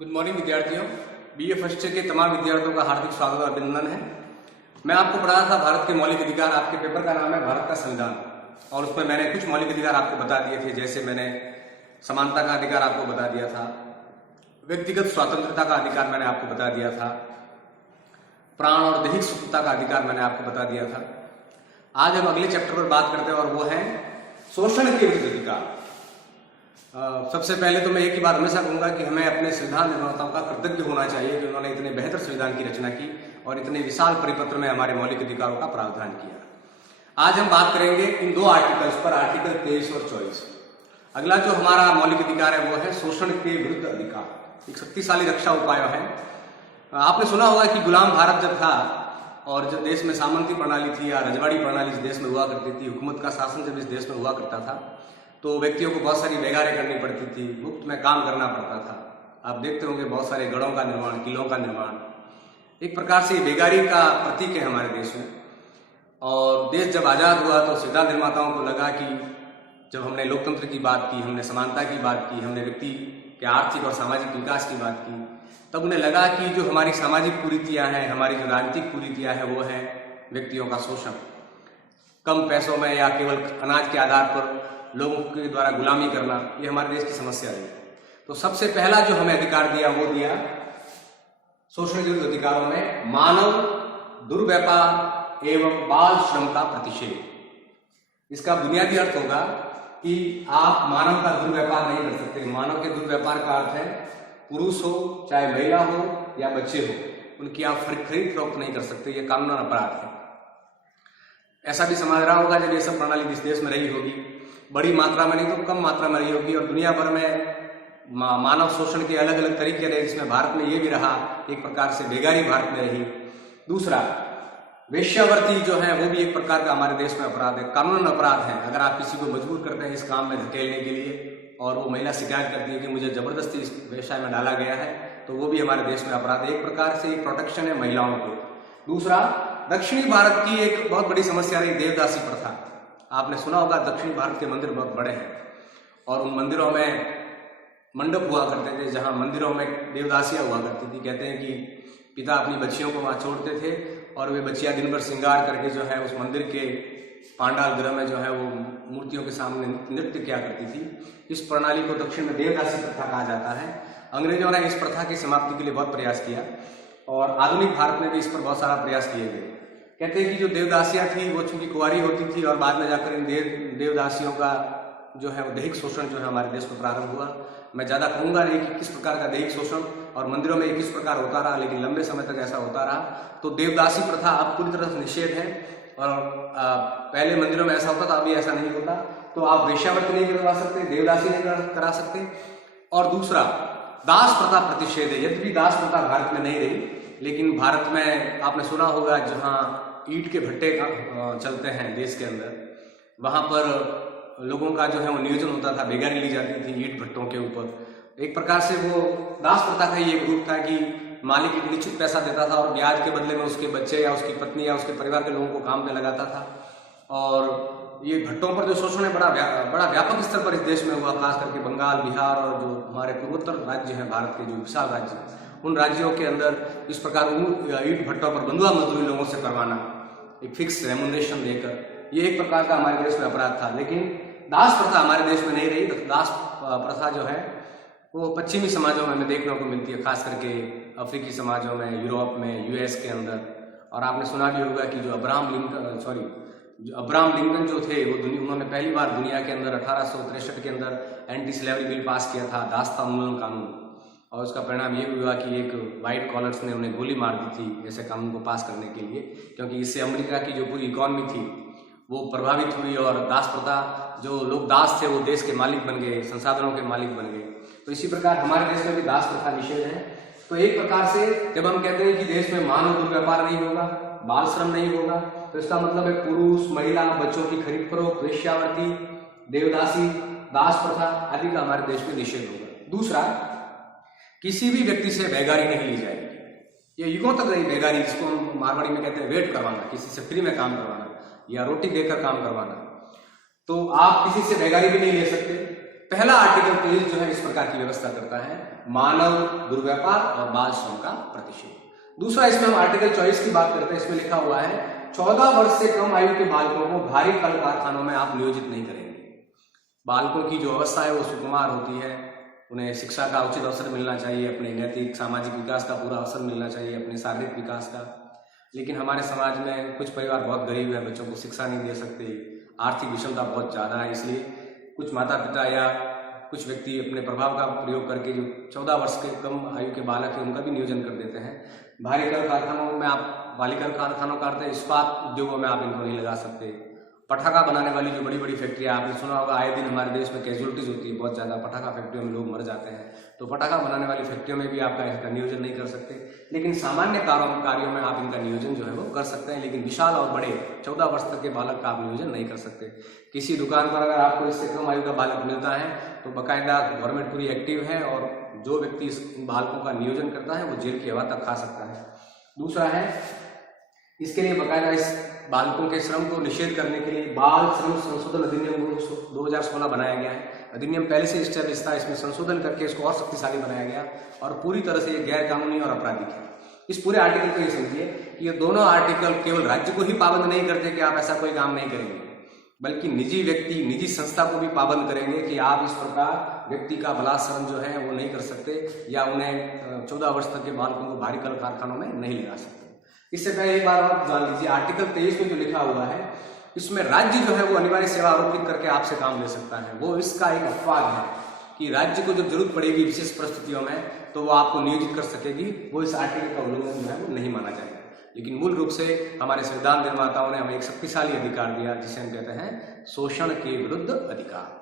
Good morning विद्यार्थियों। BA first year के तमाम विद्यार्थियों का हार्दिक स्वागत और अभिनंदन है। मैं आपको पढ़ा रहा था भारत के मौलिक अधिकार। आपके पेपर का नाम है भारत का संविधान और उसमें मैंने कुछ मौलिक अधिकार आपको बता दिए थे। जैसे मैंने समानता का अधिकार आपको बता दिया था, व्यक्तिगत स्वतंत्रता का अधिकार मैंने आपको बता दिया था, प्राण और दैहिक स्वतंत्रता का अधिकार मैंने आपको बता दिया था। आज हम अगले चैप्टर पर बात करते हैं और वो है शोषण के विरुद्ध अधिकार। सबसे पहले तो मैं एक ही बात हमेशा कहूंगा कि हमें अपने संविधान निर्माताओं का कृतज्ञ होना चाहिए कि उन्होंने इतने बेहतर संविधान की रचना की और इतने विशाल परिपत्र में हमारे मौलिक अधिकारों का प्रावधान किया। आज हम बात करेंगे इन दो आर्टिकल्स पर, आर्टिकल 23 और 24। अगला जो हमारा मौलिक अधिकार है वो है शोषण के विरुद्ध अधिकार। एक शक्तिशाली रक्षा उपाय है। आपने सुना होगा कि गुलाम भारत जब था और जब देश में सामंती प्रणाली थी या रजवाड़ी प्रणाली इस देश में हुआ करती थी, हुकूमत का शासन जब इस देश में हुआ करता था तो व्यक्तियों को बहुत सारी बेगारें करनी पड़ती थी, मुफ्त में काम करना पड़ता था। आप देखते होंगे बहुत सारे गढ़ों का निर्माण, किलों का निर्माण, एक प्रकार से बेगारी का प्रतीक है हमारे देश में। और देश जब आज़ाद हुआ तो संविधान निर्माताओं को लगा कि जब हमने लोकतंत्र की बात की, हमने समानता की बात की, हमने व्यक्ति के आर्थिक और सामाजिक विकास की बात की, तब उन्हें लगा कि जो हमारी सामाजिक कुरीतियाँ हैं, हमारी जो राजनीतिक कुरीतियाँ हैं वो है व्यक्तियों का शोषण। कम पैसों में या केवल अनाज के आधार पर लोगों के द्वारा गुलामी करना, ये हमारे देश की समस्या रही। तो सबसे पहला जो हमें अधिकार दिया वो दिया शोषण के विरुद्ध अधिकारों में मानव दुर्व्यापार एवं बाल श्रम का प्रतिषेध। इसका बुनियादी अर्थ होगा कि आप मानव का दुर्व्यापार नहीं कर सकते। मानव के दुर्व्यापार का अर्थ है पुरुष हो चाहे महिला हो या बच्चे हो, उनकी आप खरीद फरोख्त नहीं कर सकते। ये कानूनन अपराध है। ऐसा भी समझ रहा होगा जब ये सब प्रणाली इस देश में रही होगी, बड़ी मात्रा में नहीं तो कम मात्रा में रही होगी, और दुनिया भर में मानव शोषण के अलग अलग तरीके रहे, जिसमें भारत में ये भी रहा, एक प्रकार से बेगारी भारत में रही। दूसरा, वेश्यावृत्ति जो है वो भी एक प्रकार का हमारे देश में अपराध है, कानूनन अपराध है। अगर आप किसी को मजबूर करते हैं इस काम में धकेलने के लिए और वो महिला शिकायत करती है कि मुझे जबरदस्ती इस व्यवसाय में डाला गया है, तो वो भी हमारे देश में अपराध है। एक प्रकार से एक प्रोटेक्शन है महिलाओं को। दूसरा, दक्षिणी भारत की एक बहुत बड़ी समस्या रही देवदासी प्रथा। आपने सुना होगा दक्षिणी भारत के मंदिर बहुत बड़े हैं और उन मंदिरों में मंडप हुआ करते थे जहां मंदिरों में देवदासियां हुआ करती थी। कहते हैं कि पिता अपनी बच्चियों को वहां छोड़ते थे और वे बच्चियां दिन भर श्रृंगार करके जो है उस मंदिर के पांडाल गृह में जो है वो मूर्तियों के सामने नृत्य किया करती थी। इस प्रणाली को दक्षिण में देवदासी प्रथा कहा जाता है। अंग्रेजों ने इस प्रथा की समाप्ति के लिए बहुत प्रयास किया और आधुनिक भारत में भी इस पर बहुत सारा प्रयास किए गए। कहते हैं कि जो देवदासियां थी वो चूंकि कुंवारी होती थी और बाद में जाकर इन देवदासियों का जो है वो दैहिक शोषण जो है हमारे देश में प्रारंभ हुआ। मैं ज्यादा कहूंगा नहीं कि किस प्रकार का दैहिक शोषण और मंदिरों में किस प्रकार होता रहा, लेकिन लंबे समय तक ऐसा होता रहा। तो देवदासी प्रथा अब पूरी तरह से निषेध है और पहले मंदिरों में ऐसा होता था, अभी ऐसा नहीं होता। तो आप वेश्यावृत्ति नहीं करवा सकते, देवदासी नहीं करा सकते। और दूसरा, दास प्रथा प्रतिषेध है। यद्यपि दास प्रथा भारत में नहीं रही, लेकिन भारत में आपने सुना होगा जहां ईंट के भट्टे चलते हैं देश के अंदर, वहां पर लोगों का जो है वो नियोजन होता था, बेगारी ली जाती थी ईंट भट्टों के ऊपर। एक प्रकार से वो दास प्रथा का ही एक रूप था कि मालिक एक निश्चित पैसा देता था और ब्याज के बदले में उसके बच्चे या उसकी पत्नी या उसके परिवार के लोगों को काम पे लगाता था। और ये भट्टों पर जो शोषण है बड़ा व्यापक स्तर पर इस देश में हुआ, खास करके बंगाल, बिहार और जो हमारे पूर्वोत्तर राज्य हैं भारत के, जो विशाल राज्य, उन राज्यों के अंदर इस प्रकार ईंट भट्टों पर बंधुआ मजदूरी लोगों से करवाना, एक फिक्स रेमुनरेशन देकर, ये एक प्रकार का हमारे देश में अपराध था। लेकिन दास प्रथा हमारे देश में नहीं रही। दास प्रथा जो है वो पश्चिमी समाजों में देखने को मिलती है, खास करके अफ्रीकी समाजों में, यूरोप में, यूएस के अंदर। और आपने सुना भी होगा कि जो अब्राहम लिंकन जो थे वो उन्होंने पहली बार दुनिया के अंदर 1863 के अंदर एंटी स्लेवरी बिल पास किया था, दास्ता उन्मूलन कानून। और उसका परिणाम ये भी हुआ कि एक व्हाइट कॉलर्स ने उन्हें गोली मार दी थी ऐसे कानून को पास करने के लिए, क्योंकि इससे अमेरिका की जो पूरी इकॉनमी थी वो प्रभावित हुई और दास प्रथा, जो लोग दास थे वो देश के मालिक बन गए, संसाधनों के मालिक बन गए। तो इसी प्रकार हमारे देश में भी दास प्रथा निषेध है। तो एक प्रकार से जब हम कहते हैं कि देश में मानव दुर्व्यापार नहीं होगा, बाल श्रम नहीं होगा, तो इसका मतलब है पुरुष, महिला, बच्चों की खरीद फरोख्त, वेश्यावृत्ति, देवदासी, दास प्रथा आदि का हमारे देश में निषेध होगा। दूसरा, किसी भी व्यक्ति से बेगारी नहीं ली जाएगी। ये युगों तक रही बेगारी, जिसको हम मारवाड़ी में कहते हैं वेट करवाना, किसी से फ्री में काम करवाना या रोटी देकर काम करवाना। तो आप किसी से बेगारी भी नहीं ले सकते। पहला आर्टिकल 23 जो है इस प्रकार की व्यवस्था करता है, मानव दुर्व्यापार और बाल श्रम का प्रतिषेध। दूसरा इसमें हम आर्टिकल 24 की बात करते हैं। इसमें लिखा हुआ है 14 वर्ष से कम आयु के बालकों को भारी कल कारखानों में आप नियोजित नहीं करेंगे। बालकों की जो अवस्था है वो सुकुमार होती है, उन्हें शिक्षा का उचित अवसर मिलना चाहिए, अपने नैतिक सामाजिक विकास का पूरा अवसर मिलना चाहिए, अपने शारीरिक विकास का। लेकिन हमारे समाज में कुछ परिवार बहुत गरीब है, बच्चों को शिक्षा नहीं दे सकते, आर्थिक विषमता बहुत ज़्यादा है, इसलिए कुछ माता पिता या कुछ व्यक्ति अपने प्रभाव का प्रयोग करके जो 14 वर्ष के कम आयु के बालक है उनका भी नियोजन कर देते हैं। भारी कल कारखानों में आप बालिका कारखानों का अर्थ है इस्पात उद्योगों में आप इनको नहीं लगा सकते। पटाखा बनाने वाली जो बड़ी बड़ी फैक्ट्रियां, आपने सुना होगा आए दिन हमारे देश में कैजुअलिटीज होती है बहुत ज़्यादा, पटाखा फैक्ट्रियों में लोग मर जाते हैं, तो पटाखा बनाने वाली फैक्ट्रियों में भी आपका इसका नियोजन नहीं कर सकते। लेकिन सामान्य कार्यों में आप इनका नियोजन जो है वो कर सकते हैं, लेकिन विशाल और बड़े 14 वर्ष तक के बालक का आप नियोजन नहीं कर सकते। किसी दुकान पर अगर आपको इससे कम आयु का बालक मिलता है तो बाकायदा गवर्नमेंट पूरी एक्टिव है और जो व्यक्ति इस बालकों का नियोजन करता है वो जेल की हवा तक खा सकता है। दूसरा है, इसके लिए बाकायदा इस बालकों के श्रम को निषेध करने के लिए बाल श्रम संशोधन अधिनियम 2016 बनाया गया है। अधिनियम पहले से स्टेब्लिश था, इसमें संशोधन करके इसको और शक्तिशाली बनाया गया और पूरी तरह से ये गैर कानूनी और आपराधिक है। इस पूरे आर्टिकल को ये समझिए कि ये दोनों आर्टिकल केवल राज्य को ही पाबंद नहीं करते कि आप ऐसा कोई काम नहीं करेंगे, बल्कि निजी व्यक्ति, निजी संस्था को भी पाबंद करेंगे कि आप इस प्रकार व्यक्ति का बलात्संग जो है वो नहीं कर सकते या उन्हें 14 वर्ष तक के बालकों को भारी कल कारखानों में नहीं लगा सकते। इससे पहले एक बार आप जान लीजिए, आर्टिकल 23 में जो लिखा हुआ है इसमें राज्य जो है वो अनिवार्य सेवा आरोपित करके आपसे काम ले सकता है। वो इसका एक अपवाद है कि राज्य को जब जरूरत पड़ेगी विशेष परिस्थितियों में तो वो आपको नियोजित कर सकेगी, वो इस आर्टिकल का उल्लंघन जो है वो नहीं माना जाएगा। लेकिन मूल रूप से हमारे संविधान निर्माताओं ने हमें एक शक्तिशाली अधिकार दिया जिसे हम कहते हैं शोषण के विरुद्ध अधिकार।